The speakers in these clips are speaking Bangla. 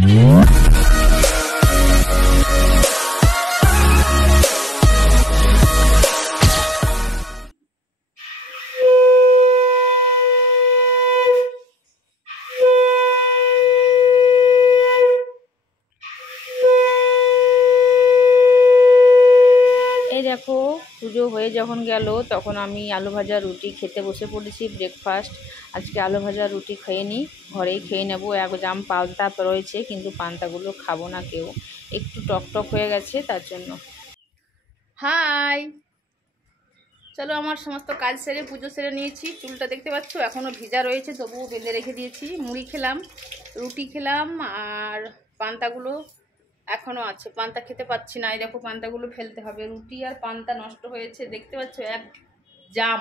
দেখো পুজো হয়ে যখন গেল তখন আমি আলু ভাজা রুটি খেতে বসে পড়েছি। ব্রেকফাস্ট আজকে আলু ভাজা রুটি খেয়ে নিই, ঘরেই খেয়ে নেবো। এক জাম পান্তা রয়েছে কিন্তু পান্তাগুলো খাবো না কেউ, একটু টক টক হয়ে গেছে তার জন্য। হাই, চলো আমার সমস্ত কাজ সেরে পুজো সেরে নিয়েছি। চুলটা দেখতে পাচ্ছ এখনও ভিজা রয়েছে, তবুও বেঁধে রেখে দিয়েছি। মুড়ি খেলাম, রুটি খেলাম, আর পান্তাগুলো এখনও আছে। পান্তা খেতে পাচ্ছি না, এই দেখো পান্তাগুলো ফেলতে হবে। রুটি আর পান্তা নষ্ট হয়েছে দেখতে পাচ্ছ, এক জাম।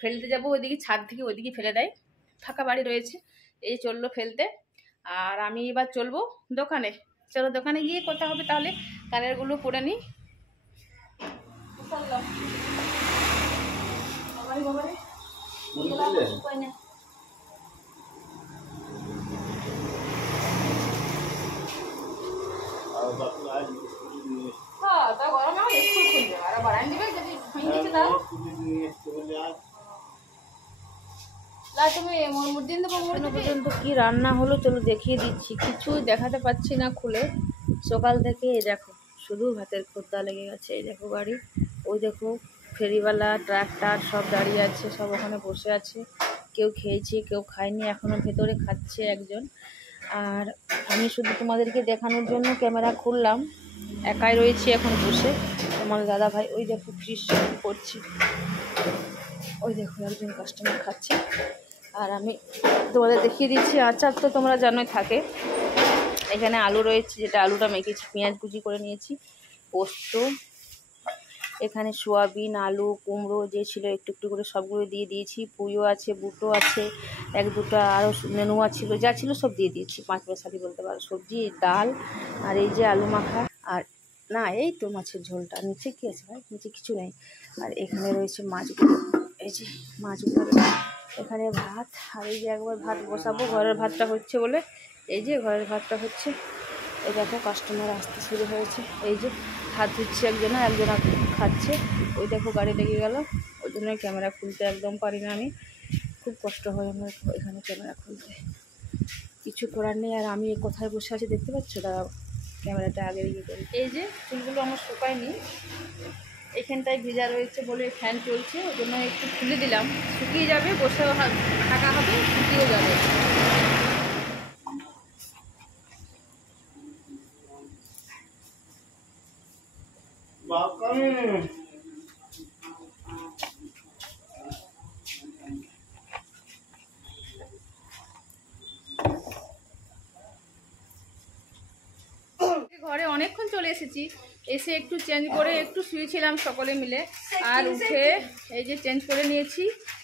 ফেলতে যাবো ওইদিকে, ছাদ থেকে ওইদিকে ফেলে দেয়, ফাঁকা বাড়ি রয়েছে, এই চললো ফেলতে। আর আমি এবার চলবো দোকানে। চলো দোকানে গিয়ে কথা হবে তাহলে। কানেরগুলো পরে নিই। পর্যন্ত কি রান্না হলো চলো দেখিয়ে দিচ্ছি। কিছুই দেখাতে পাচ্ছি না খুলে। সকাল থেকে এই দেখো শুধু ভাতের খোদ্দা লেগে গেছে। এই দেখো গাড়ি, ওই দেখো ফেরিওয়ালা, ট্রাক্টর সব দাঁড়িয়ে আছে, সব ওখানে বসে আছে। কেউ খেয়েছে কেউ খায়নি, এখনও ভেতরে খাচ্ছে একজন। আর আমি শুধু তোমাদেরকে দেখানোর জন্য ক্যামেরা খুললাম। একাই রয়েছি এখন বসে। তোমার দাদা ভাই ওই দেখো ফিশ করছে, ওই দেখো একজন কাস্টমার খাচ্ছে। আর আমি তোমাদের দেখিয়ে দিচ্ছি। আচার তো তোমরা জানোই থাকে। এখানে আলু রয়েছে, যেটা আলুটা মেখেছি, পেঁয়াজ কুচি করে নিয়েছি, পোস্ত, এখানে সোয়াবিন, আলু, কুমড়ো যে ছিল একটু একটু করে সবগুলো দিয়ে দিয়েছি। পুঁইও আছে, বুটো আছে, এক দুটো আরও নেনুয়া ছিল, যা ছিল সব দিয়ে দিয়েছি। 5 পয়সারি বলতে পারো। সবজি, ডাল, আর এই যে আলু মাখা, আর না এই তো মাছের ঝোলটা। নিচে কী আছে ভাই? নিচে কিছু নেই। আর এখানে রয়েছে মাছগুলো, এই যে মাছগুলো। এখানে ভাত, আর এই যে একবার ভাত বসাবো, ঘরের ভাতটা হচ্ছে বলে। এই যে ঘরের ভাতটা হচ্ছে। এই দেখো কাস্টমার আসতে শুরু হয়েছে। এই যে হাত ধুচ্ছে একজনা, একজনা খাচ্ছে। ওই দেখো গাড়ি লেগে গেল, ওই জন্য ক্যামেরা খুলতে একদম পারি না আমি। খুব কষ্ট হয় আমার এখানে ক্যামেরা খুলতে, কিছু করার নেই। আর আমি কোথায় বসে আছি দেখতে পাচ্ছ? দাঁড়াও ক্যামেরাটা আগে ইয়ে করি। এই যে চুলগুলো আমার শুকায়নি, এখানটায় ভেজা রয়েছে বলে ফ্যান চলছে, ওই জন্য একটু খুলে দিলাম। শুকিয়ে যাবে, বসে থাকা হবে, শুকিয়ে যাবে। ঘরে অনেকক্ষণ চলে এসেছি, এসে একটু চেঞ্জ করে একটু শুয়েছিলাম সকলে মিলে। আর উঠে এই যে চেঞ্জ করে নিয়েছি,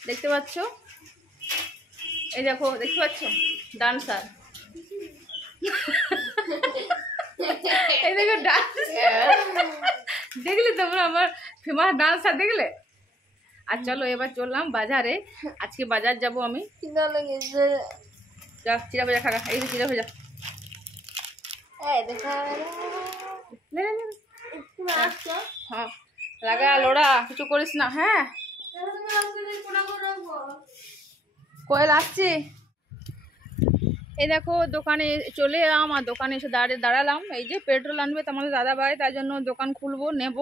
দেখতে পাচ্ছ। এই দেখো দেখতে পাচ্ছ ডান্সার। এই দেখো ডান্স, দেখলে তোমরা আমার ফেমাস ডান্সার দেখলে। আর চলো এবার চললাম বাজারে। আজকে বাজার যাব আমি। যা চিরা ভেজা খাগা, এই যে চিরা ভেজা হ্যাঁ লাগা লোড়া, কিছু করিস না। হ্যাঁ কয়েল আসছি। এই দেখো দোকানে চলে এলাম, আর দোকানে এসে দাঁড়ালাম। এই যে পেট্রোল আনবে তোমাদের দাদা ভাই, তার জন্য দোকান খুলবো, নেব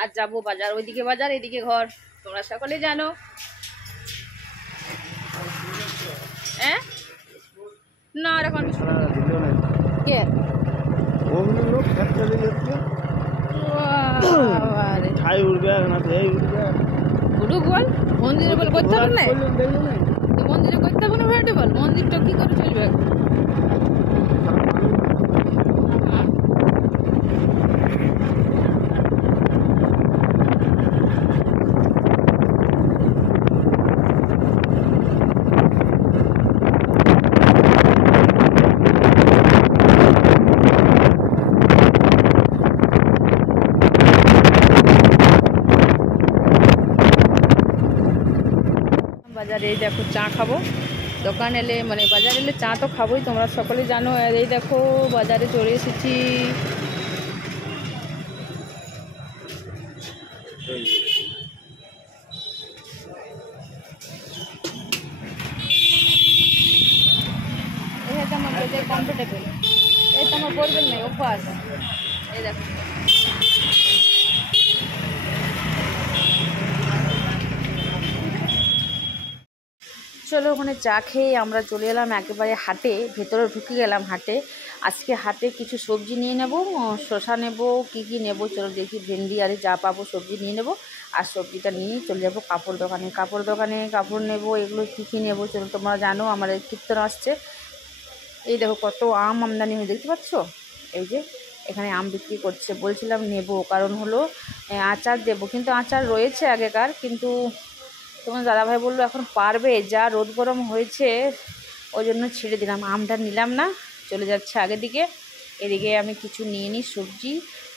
আর যাবো বাজার। ওইদিকে বাজার, এদিকে ঘর, তোমরা সকলে জানো। হ্যাঁ না এখন কে উঠুক বল, মন্দিরে বল করতে হবে না, মন্দিরে করতে হবে না ভাইটি বল। মন্দিরটা কি করে চলবে? বাজারে দেখো চা খাবো, দোকান এলে মানে বাজার এলে চা তো খাবোই, তোমরা সকলে জানো। আর এই দেখো বাজারে চলে এসেছি। এটা আমার বাজার কমফোর্টেবল, এটা আমার বলবেন না অভ্যাস। এই দেখো চলো ওখানে চা খেয়ে আমরা চলে এলাম একেবারে হাটে, ভেতরে ঢুকে গেলাম হাটে। আজকে হাটে কিছু সবজি নিয়ে নেব, শসা নেব, কি নেব চলো দেখি। ভেন্ডি আর যা পাবো সবজি নিয়ে নেব, আর সবজিটা নিয়ে চলে যাব কাপড় দোকানে। কাপড় নেব, এগুলো কী নেব চলো। তোমরা জানো আমার কীর্তন আসছে। এই দেখো কত আম আমদানি হয়ে, দেখতে পাচ্ছ? এই যে এখানে আম বিক্রি করছে, বলছিলাম নেব, কারণ হলো আচার দেব, কিন্তু আচার রয়েছে আগেকার, কিন্তু তোমার দাদাভাই বললো এখন পারবে, যা রোদ গরম হয়েছে ওই জন্য ছেড়ে দিলাম, আমটা নিলাম না, চলে যাচ্ছে আগের দিকে। এদিকে আমি কিছু নিয়ে নিই সবজি,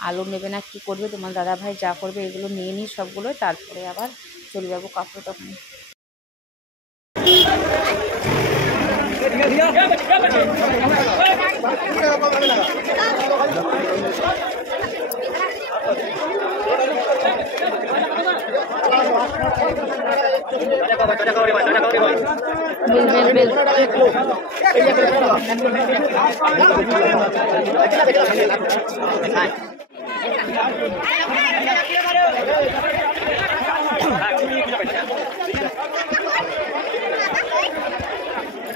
আলু নেবে না কি করবে তোমার দাদাভাই যা করবে এগুলো নিয়ে নিই সবগুলো, তারপরে আবার চলে যাবো কাপড় দোকানে।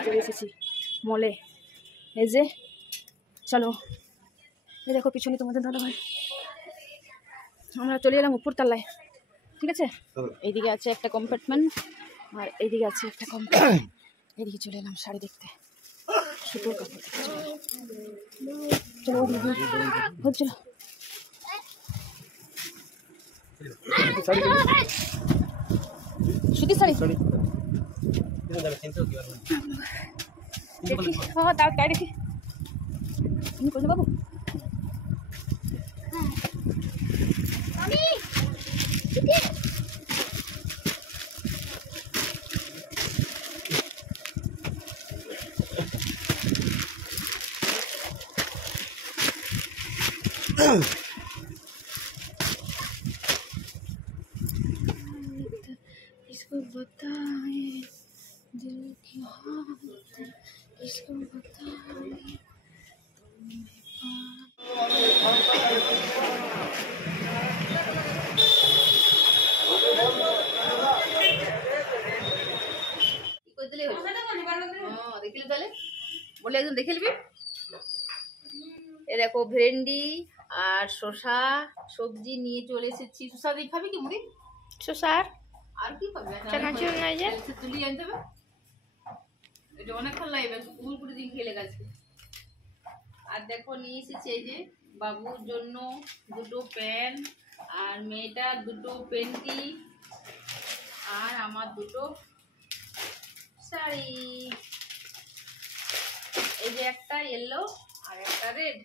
চলে এসেছি মলে, এই যে চলো, এই দেখো পিছনে তোমাদের দাদাভাই। আমরা চলে এলাম উপর তলায়, ঠিক আছে? এইদিকে আছে একটা কম্পার্টমেন্ট আর এইদিকে আছে একটা কম্পার্টমেন্ট। এইদিকে চলে এলাম শাড়ি দেখতে, সুতোর কাপড় দেখতে চলো চলো। সুতির শাড়ি দেখি, হ্যাঁ তাই দেখি। আমি করে বাবু इसको बताए दिल की हालत, इसको बताए देखिल তাহলে বলে একদম দেখে নিবি। এই দেখো ভেন্ডি আর শসা সবজি নিয়ে চলে এসেছি। শসা দিয়ে খাবি কি মুড়ি? শসা আর কি পাবে? চানাচুর নাই যে তুলি আনতে হবে, এটা অনেকক্ষণ লাগবে, কুড়ি দিন খেলে গেছে। আর দেখো নিয়ে এসেছি এই যে বাবুর জন্য দুটো প্যান্ট, আর মেয়েটার দুটো পেন্টি, আর আমার দুটো শাড়ি। এই যে একটা ইয়েলো আর একটা রেড,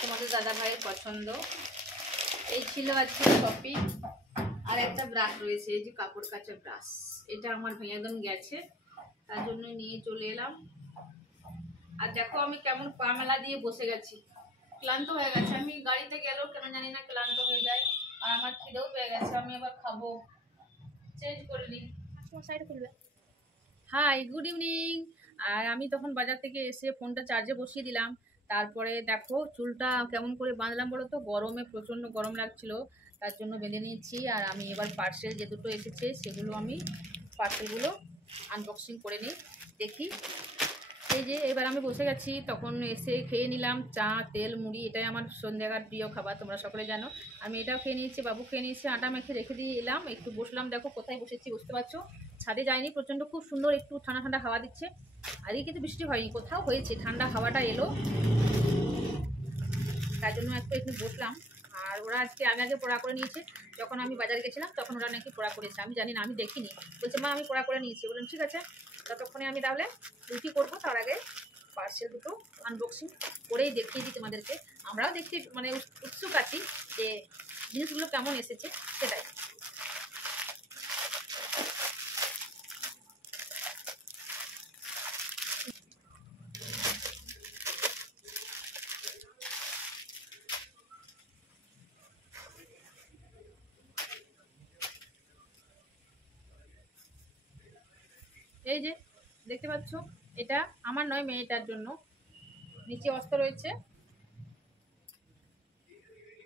তোমাদের দাদা ভাইয়ের পছন্দ। এই ছিল আজকে শপিং। আর একটা ব্রাশ রয়েছে, এই যে কাপড় কাচা ব্রাশ, এটা আমার ভেঙে গেছে, তার জন্য নিয়ে চলে এলাম। আর দেখো আমি কেমন পা মেলা দিয়ে বসে গেছি, ক্লান্ত হয়ে গেছে। আমি গাড়িতে গেলেও কেন জানি না ক্লান্ত হয়ে যায়, আর আমার খিদেও পেয়ে গেছে, আমি আবার খাবো। চেঞ্জ করে নিই, সাইড করবে। Hi good evening. আর আমি তখন বাজার থেকে এসে ফোনটা চার্জে বসিয়ে দিলাম, তারপরে দেখো চুলটা কেমন করে বাঁধলাম বলো তো, গরমে প্রচণ্ড গরম লাগছিল, তার জন্য বেঁধে নিয়েছি। আর আমি এবার পার্সেল যে দুটো এসেছে সেগুলো আমি পার্সেলগুলো আনবক্সিং করে নিই, দেখি। এই যে এবার আমি বসে গেছি, তখন এসে খেয়ে নিলাম চা তেল মুড়ি, এটাই আমার সন্ধ্যাকার প্রিয় খাবার, তোমরা সকলে জানো। আমি এটাও খেয়ে নিয়েছি, বাবু খেয়ে নিয়েছি, আটা মেখে রেখে দিয়ে এলাম, একটু বসলাম। দেখো কোথায় বসেছি বুঝতে পারছো, ছাদে যাইনি, প্রচণ্ড খুব সুন্দর একটু ঠান্ডা ঠান্ডা হাওয়া দিচ্ছে। আজকে কিন্তু বৃষ্টি হয়নি, কোথাও হয়েছে, ঠান্ডা হাওয়াটা এলো, তার জন্য একটু বসলাম। আর ওরা আজকে আগে পোড়া করে নিয়েছে, যখন আমি বাজারে গেছিলাম তখন ওরা নাকি পোড়া করেছে, আমি জানি না, আমি দেখিনি। বলছে মা আমি পোড়া করে নিয়েছি, বললাম ঠিক আছে, ততক্ষণে আমি তাহলে রুটি করবো, তার আগে পার্সেল দুটো আনবক্সিং করেই দেখিয়ে দিই তোমাদেরকে। আমরাও দেখতে মানে উৎসুক আছি যে জিনিসগুলো কেমন এসেছে সেটাই। এই যে দেখতে পাচ্ছ, এটা আমার নয়, মেয়েটার জন্য। নিচে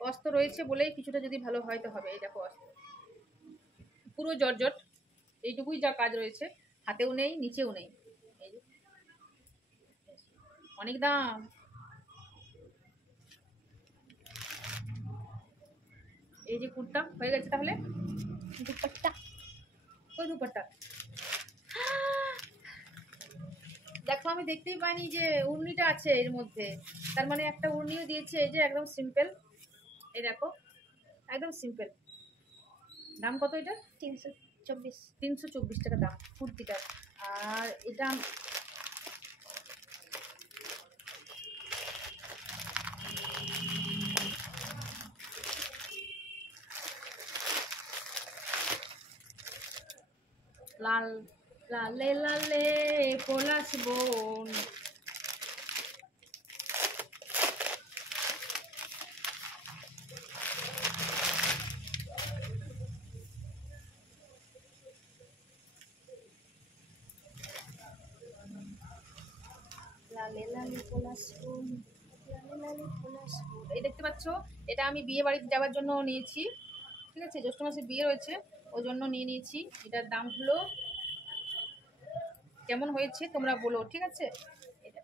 অস্ত রয়েছে বলেই কিছুটা যদি ভালো হয় তো হবে। এই দেখো অস্ত পুরো জর্জট, এইটুকুই যা কাজ রয়েছে, হাতেও নেই নিচেও নেই। এই যে অনেক দাম। এই যে কুর্তা হয়ে গেছে। তাহলে দুপাট্টা, ওই দুপাট্টা দেখো, আমি দেখতেই পাইনি যে উড়নিটা আছে এর মধ্যে। তার মানে একটা উড়নিও দিয়েছে। এই যে একদম সিম্পল, এই দেখো একদম সিম্পল। দাম কত এটা? 324 টাকা দাম কুর্তিটার। আর এটা লাল লালে লালে পলাশ বোন। লালে লালে পলাশ বোন, লালে লালে পলাশ বোন। এই দেখতে পাচ্ছ, এটা আমি বিয়ে বাড়িতে যাওয়ার জন্য নিয়েছি। ঠিক আছে, জ্যৈষ্ঠ মাসে বিয়ে রয়েছে, ওই জন্য নিয়ে নিয়েছি। এটার দাম হলো, কেমন হয়েছে তোমরা বলো, ঠিক আছে? এটা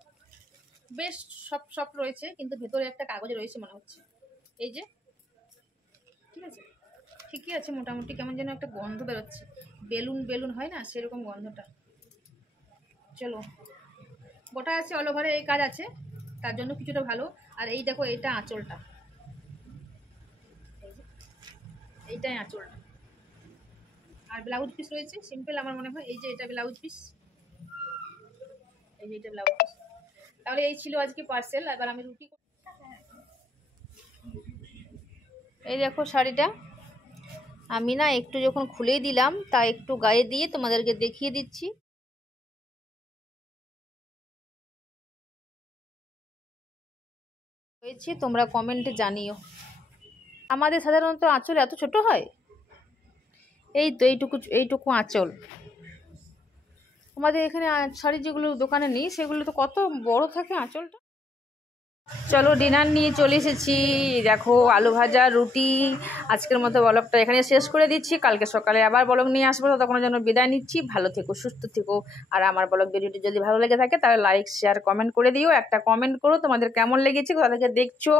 বেশ সফট রয়েছে, কিন্তু ভেতরে একটা কাগজ রয়েছে মনে হচ্ছে। এই যে, ঠিক আছে, ঠিকই আছে মোটামুটি। কেমন যেন একটা গন্ধ বেরোচ্ছে, বেলুন বেলুন হয় না, সেরকম গন্ধটা। চলো, গোটা আছে, অল ওভারে এই কাজ আছে, তার জন্য কিছুটা ভালো। আর এই দেখো, এটা আঁচলটা, এইটাই আঁচলটা। আর ব্লাউজ পিস রয়েছে সিম্পল আমার মনে হয়। এই যে এটা ব্লাউজ পিস, এই যে এটা ব্লাউজ পিস। তাহলে এই ছিল আজকে পার্সেল। এবার আমি রুটি, এই দেখো শাড়িটা আমি না একটু যখন খুলেই দিলাম, তা একটু গায়ে দিয়ে তোমাদেরকে দেখিয়ে দিচ্ছি। হয়েছে তোমরা কমেন্টে জানিও। আমাদের সাধারণত আঁচল এত ছোট হয়, এই তো এইটুকু আঁচল। আমাদের এখানে শাড়ি যেগুলো দোকানে নেই, সেগুলো তো কত বড় থাকে আঁচলটা। চলো, ডিনার নিয়ে চলে এসেছি। দেখো, আলু ভাজা, রুটি। আজকের মতো ব্লগটা এখানে শেষ করে দিচ্ছি। কালকে সকালে আবার ব্লগ নিয়ে আসবো, ততক্ষণের জন্য বিদায় নিচ্ছি। ভালো থেকো, সুস্থ থেকো। আর আমার ব্লগ ভিডিওটি যদি ভালো লেগে থাকে তাহলে লাইক শেয়ার কমেন্ট করে দিও। একটা কমেন্ট করো তোমাদের কেমন লেগেছে, কোথা থেকে দেখছো,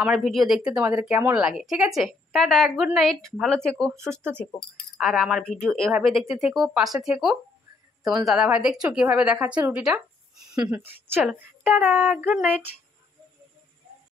আমার ভিডিও দেখতে তোমাদের কেমন লাগে। ঠিক আছে, টাটা, গুড নাইট, ভালো থেকো, সুস্থ থেকো। আর আমার ভিডিও এভাবে দেখতে থেকো, পাশে থেকো। তোমাদের দাদাভাই দেখছো কিভাবে দেখাচ্ছে রুটিটা। চলো, টাটা, গুড নাইট।